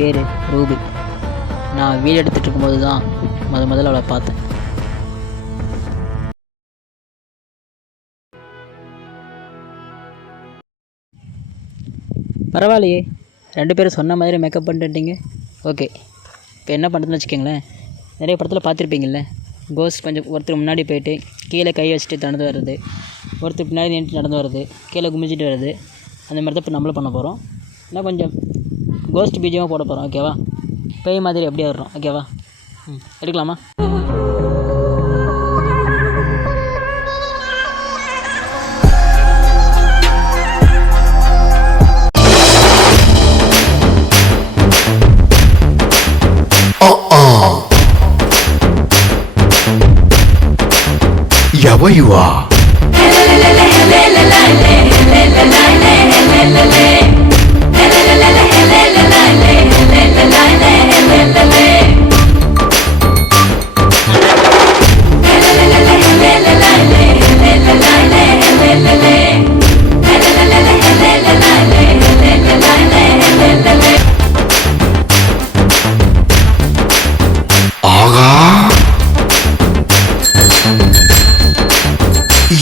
பேர் ரூபி. நான் வீடு எடுத்துகிட்டு இருக்கும்போது தான் முதல்ல அவளை பார்த்தேன். பரவாயில்லையே, 2 பேரும் சொன்ன மாதிரி மேக்கப் பண்ணிட்டீங்க. ஓகே, இப்போ என்ன பண்ணுறதுன்னு வச்சுக்கோங்களேன். நிறைய படத்தில் பார்த்துருப்பீங்கள்ல, கோஸ்ட் கொஞ்சம் ஒருத்தர் முன்னாடி போயிட்டு கீழே கை வச்சுட்டு நடந்து வர்றது, ஒருத்தர் பின்னாடி நின்று நடந்து வர்றது, கீழே குமிச்சிட்டு வர்றது, அந்த மாதிரி தான் இப்போ நம்மளும் பண்ண போகிறோம். இன்னும் கொஞ்சம் கோஸ்ட் பீஜமாக போட போகிறோம். ஓகேவா? பேய் மாதிரி அப்படியே வர்றோம். ஓகேவா? எடுக்கலாமா? Yawa you are.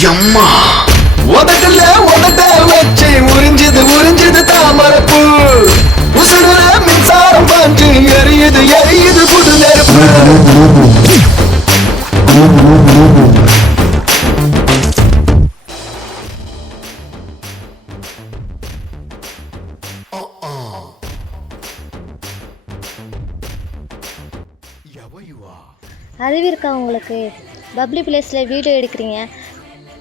யம்மா உதட்டல உதட்ட வச்சு உறிஞ்சது தாமரப்பு, உசுர மின்சாரம் பாஞ்சு எரியுது புது நெருப்பு. அறிவு இருக்கா உங்களுக்கு? பப்ளிக் பிளேஸில் வீடியோ எடுக்கிறீங்க.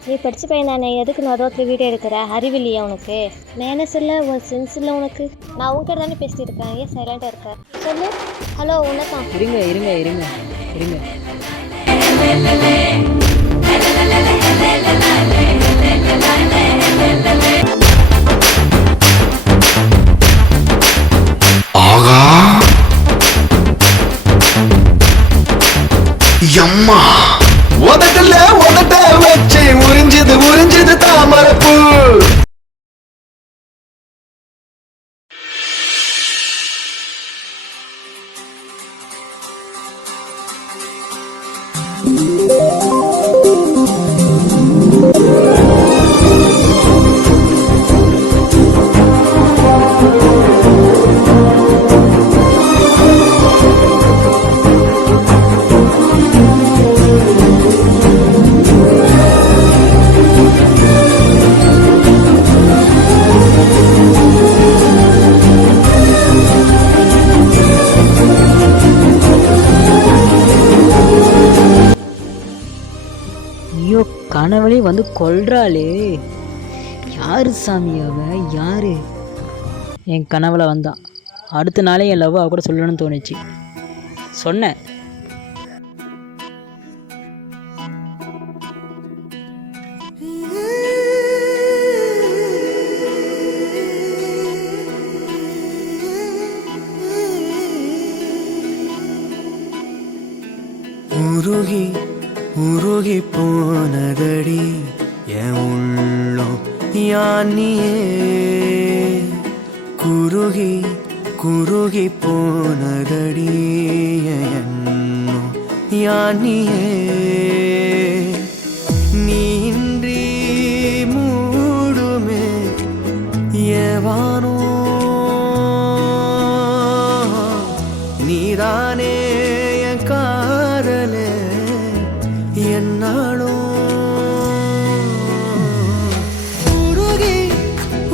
நீ படித்த பையன் தானே, எதுக்கு நடுரோட்டில் வீடியோ எடுக்கிற? அறிவு இல்லையா உனக்கு? மேனஸ் இல்லை, ஒரு சென்ஸ் இல்லை உனக்கு. நான் உங்ககிட்ட தானே பேசிட்டு இருக்கேன், ஏன் சைலண்டாக இருக்க? சொல்லு. ஹலோ, உனதான். இருங்க. ஆகா யம்மா உதட்டல உதட்ட வச்சு உறிஞ்சது தாமரப்பு. ஐயோ, கனவுலே வந்து கொல்றாளே. யாரு சாமி அவ? யாரு? என் கனவுல வந்தான். அடுத்த நாளே என் லவ் அவ கூட சொல்லணும்னு தோணுச்சு. சொன்னேன். உருகி போனதடி என் உள்ளம் யானியே, குருகி போனதடி என் எண்ணம் யானியே. நீன்றி மூடுமே ஏவானோ, நீதானே என் காதலே என்னாலும்.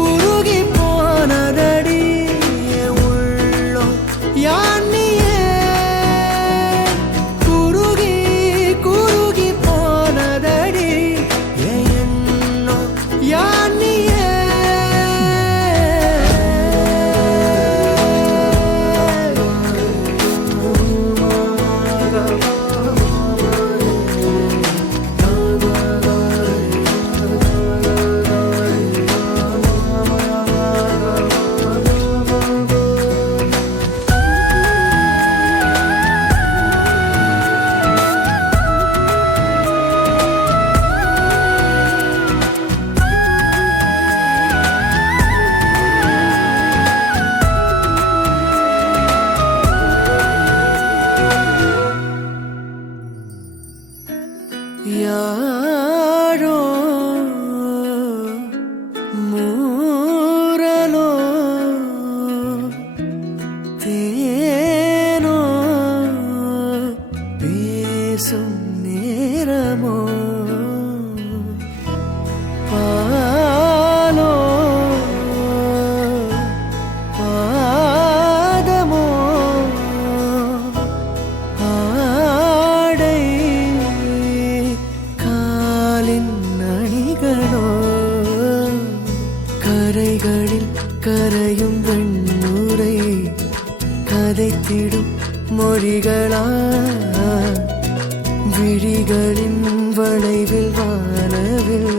உருகி போனதடி என் உள்ளம் யானியே, குருகி யாழோ மூரலோ தேனோ பேசும் நேரமோ பாலோ பாதமோ ஆடை காலின் அணிகளோ கரைகளில் கரையும் வெண்ணுரை கதைத்திடும் மொழிகளா விழிகளின் வளைவில் வானவில்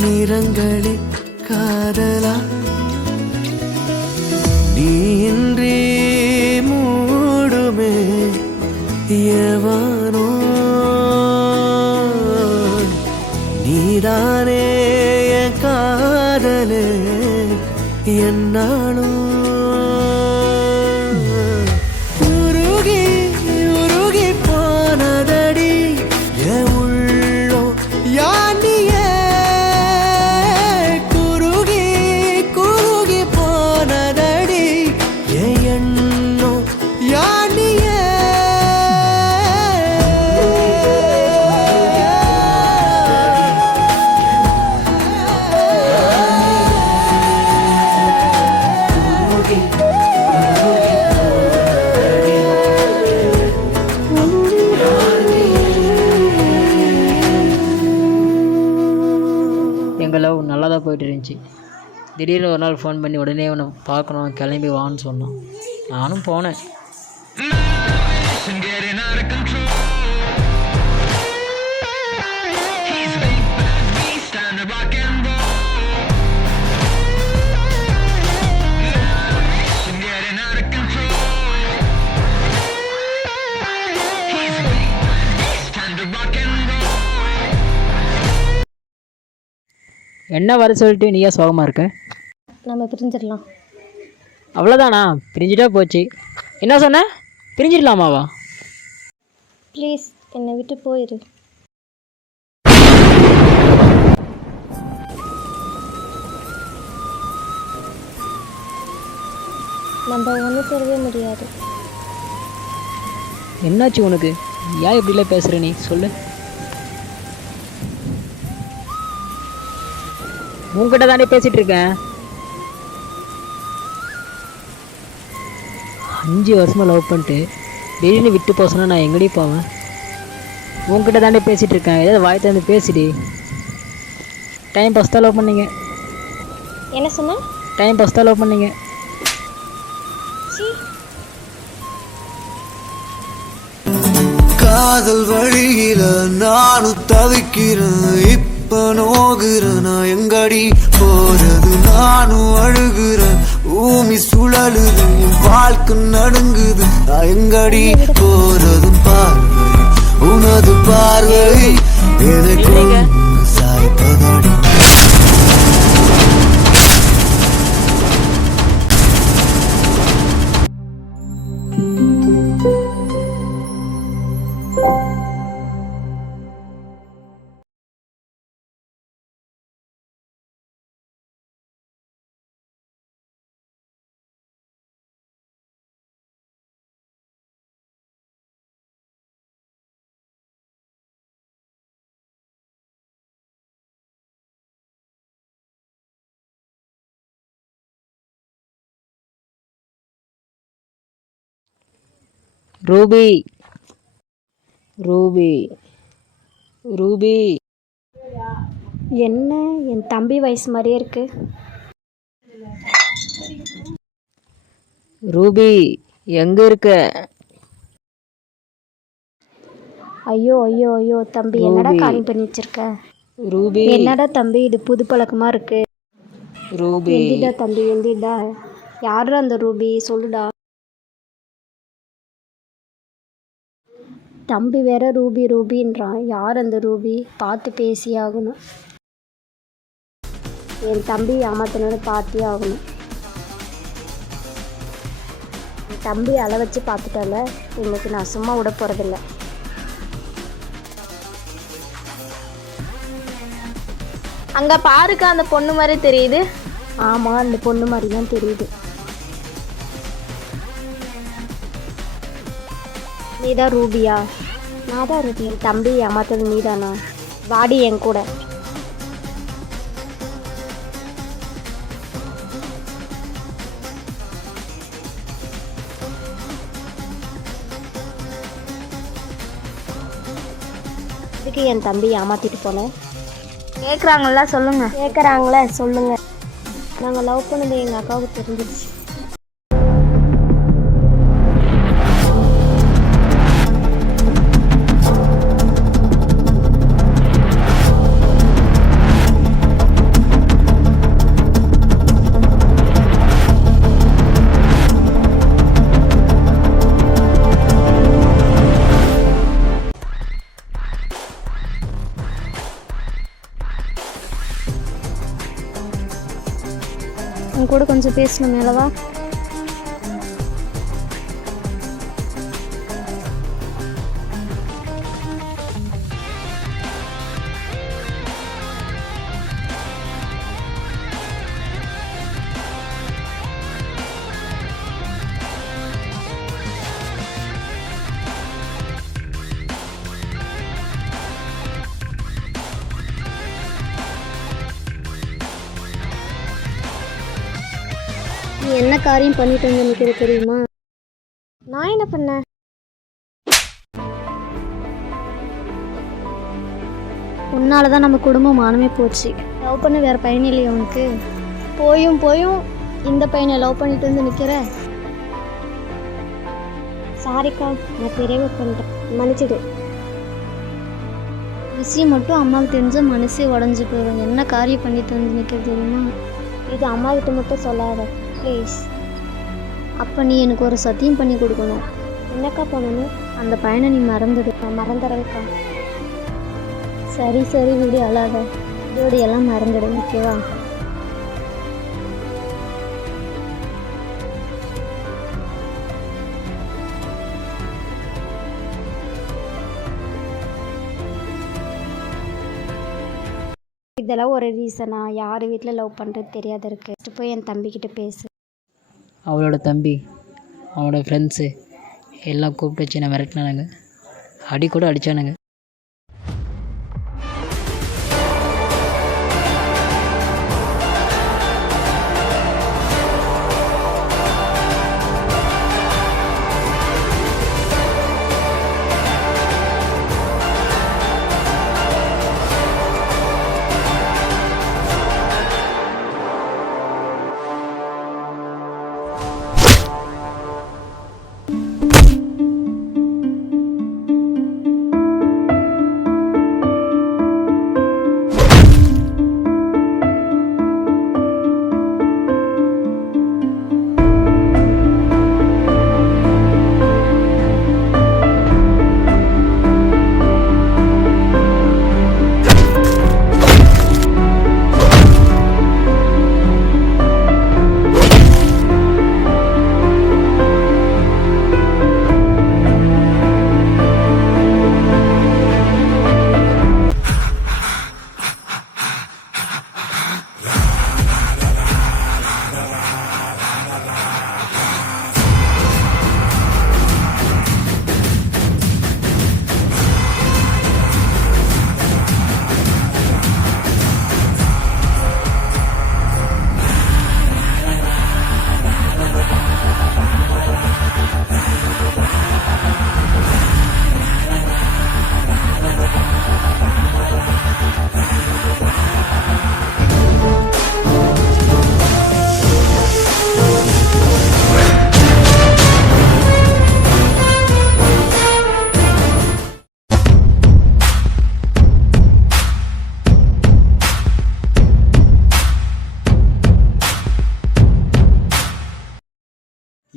நிறங்களில் காதலா நீன்றி மூடுமே எவனோ நீதானே என் காதலே என்னாலும் உருகி உருகி போனதடி என் உள்ளோ யாண்டியே குருகி குருகி போனதடி என் எண்ணோ யாண்டியே எங்கள் லவ் நல்லா தான் போயிட்டு இருந்துச்சு. திடீர்னு ஒரு நாள் ஃபோன் பண்ணி உடனே உன்னை பார்க்கணும் கிளம்பி வான்னு சொன்னான். நானும் போனேன். என்ன வர சொல்லிட்டு நீயா சோகமாக இருக்க? நம்ம பிரிஞ்சிடலாம். அவ்வளோதானா? பிரிஞ்சுட்டா போச்சு. என்ன சொன்ன? பிரிஞ்சிடலாமாவா? ப்ளீஸ் என்னை விட்டு போயிரு. நம்ம ஒன்று சேரவே முடியாது. என்னாச்சு உனக்கு? ஏன் இப்படிலாம் பேசுகிற நீ? சொல்லு. உன்கிட்ட தானே பேசிகிட்டு இருக்கேன். 5 வருஷமாக லவ் பண்ணிட்டு திடீர்னு விட்டு போக சொன்னா நான் எங்கடி போவேன்? உன்கிட்ட தானே பேசிகிட்டு இருக்கேன். ஏதாவது வாய் தந்து பேசிடி. டைம் பாஸ் தான் லவ் பண்ணீங்க. என்ன சொன்ன? டைம் பாஸ் தான் லவ் பண்ணீங்க. காதல் வழியில நானும் தவிக்கிறேன். இப்ப நோகுறேன் நான் எங்கடி போறது? நானும் அழுகுறேன். பூமி சுழலுது என் வாழ்க்கை நடுங்குது. நான் எங்கடி போறது? பார்வை உனது பார்வை எனக்கு சாய்ப்பதடி. Ruby Ruby Ruby. என்ன என் தம்பி வயசு மாதிரியே இருக்கு. ரூபி எங்கே இருக்க? ஐயோ ஐயோ ஐயோ தம்பி, என்னடா ரூபி. காலி பண்ணி வச்சிருக்க? ரூபி என்னடா தம்பி இது புது பழக்கமாக இருக்கு. ரூபி எந்திடா தம்பி எந்திடா. யாரா அந்த ரூபி? சொல்லுடா. தம்பி வேற ரூபி ரூபின்றான். யார் அந்த ரூபி? பார்த்து பேசி ஆகணும். என் தம்பி ஏமாத்தினோட பார்த்தே ஆகணும். என் தம்பி அழ வச்சு பார்த்துட்டால, இன்னைக்கு நான் சும்மா விட போகிறதில்ல. அங்கே பாருக்கா அந்த பொண்ணு மாதிரி தெரியுது. ஆமாம், அந்த பொண்ணு மாதிரி தான் தெரியுது. நீதான் ரூபியா? நான் தான் ரூபி. என் தம்பி ஏமாத்தது நீதானா? வாடி என் கூட. இதுக்கு என் தம்பி ஏமாத்திட்டு போனேன். கேட்குறாங்களா? சொல்லுங்கள். கேட்குறாங்களே சொல்லுங்கள். நாங்கள் லவ் பண்ணது எங்கள் அக்காவுக்கு தெரிஞ்சிருச்சு. உன் கூட கொஞ்சம் பேசணும், மேலவா. நீ என்ன காரியம் பண்ணிட்டு வந்து நிற்கிறது தெரியுமா? நான் என்ன பண்ணேன்? உன்னால தான் நம்ம குடும்பம் மானமே போச்சு. லவ் பண்ண வேற பையன் இல்லையா உனக்கு? போயும் போயும் இந்த பையனை லவ் பண்ணிட்டு வந்து நிற்கிற. சாரிக்கா, நான் தெரியவே பண்ணிட்டேன், மன்னிச்சிடு. விஷயம் மட்டும் அம்மாவுக்கு தெரிஞ்ச மனசே உடஞ்சி போயிடும். என்ன காரியம் பண்ணிட்டு வந்து நிற்கிறது தெரியுமா? இது அம்மாக்கிட்ட மட்டும் சொல்லாத ப்ளீஸ். அப்போ நீ எனக்கு ஒரு சத்தியம் பண்ணி கொடுக்கணும். என்னக்கா பண்ணணும்? அந்த பையனை நீ மறந்துடு. நான் மறந்துடுறேக்கா. சரி சரி விடு, அழாத. இதோட எல்லாம் மறந்துடு, ஓகேவா? இதெல்லாம் ஒரு ரீசனா? யார் வீட்டில் லவ் பண்ணுறது தெரியாத இருக்கு. ஃபஸ்ட்டு போய் என் தம்பிக்கிட்ட பேசு. அவளோட தம்பி, அவனோட ஃப்ரெண்ட்ஸு எல்லாம் கூப்பிட்டு வச்சு என்னை மிரட்டினானுங்க. அடி கூட அடித்தானுங்க.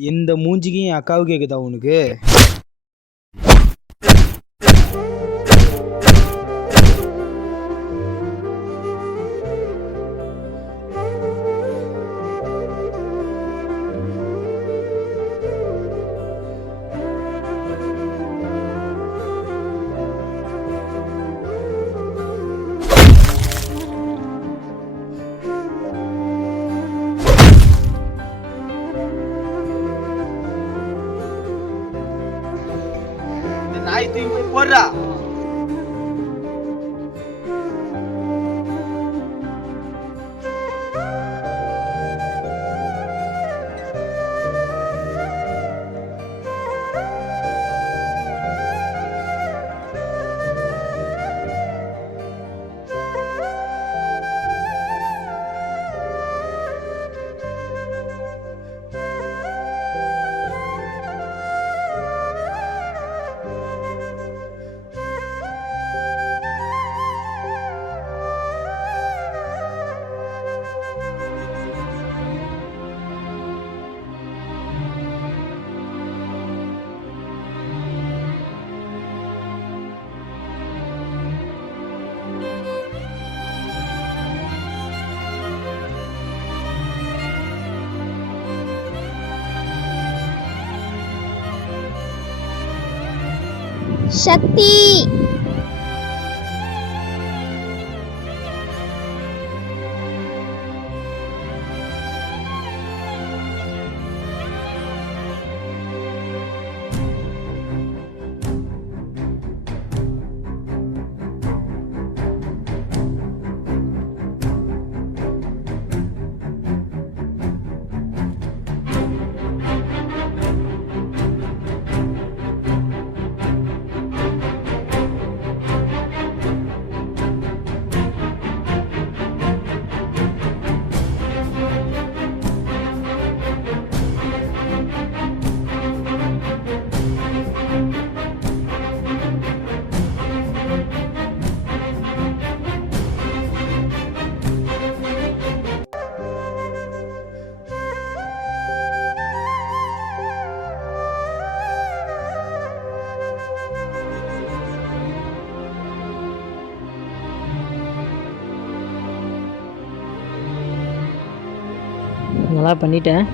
இந்த மூஞ்சிக்கும் என் அக்காவுக்கு கேட்குதா உனக்கு? நாய் தூக்கி போய் போடுறா. சக்தி நல்லா பண்ணிட்டேன்.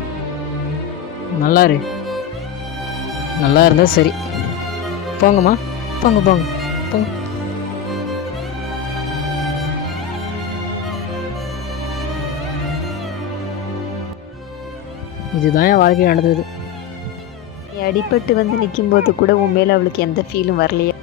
நல்லா இரு. நல்லா இருந்தால் சரி. போங்கம்மா, போங்க போங்க போங்க. இதுதான் என் வாழ்க்கையில் நடந்தது. நீ அடிபட்டு வந்து நிற்கும்போது கூட உன் மேலே அவளுக்கு எந்த ஃபீலும் வரலையா?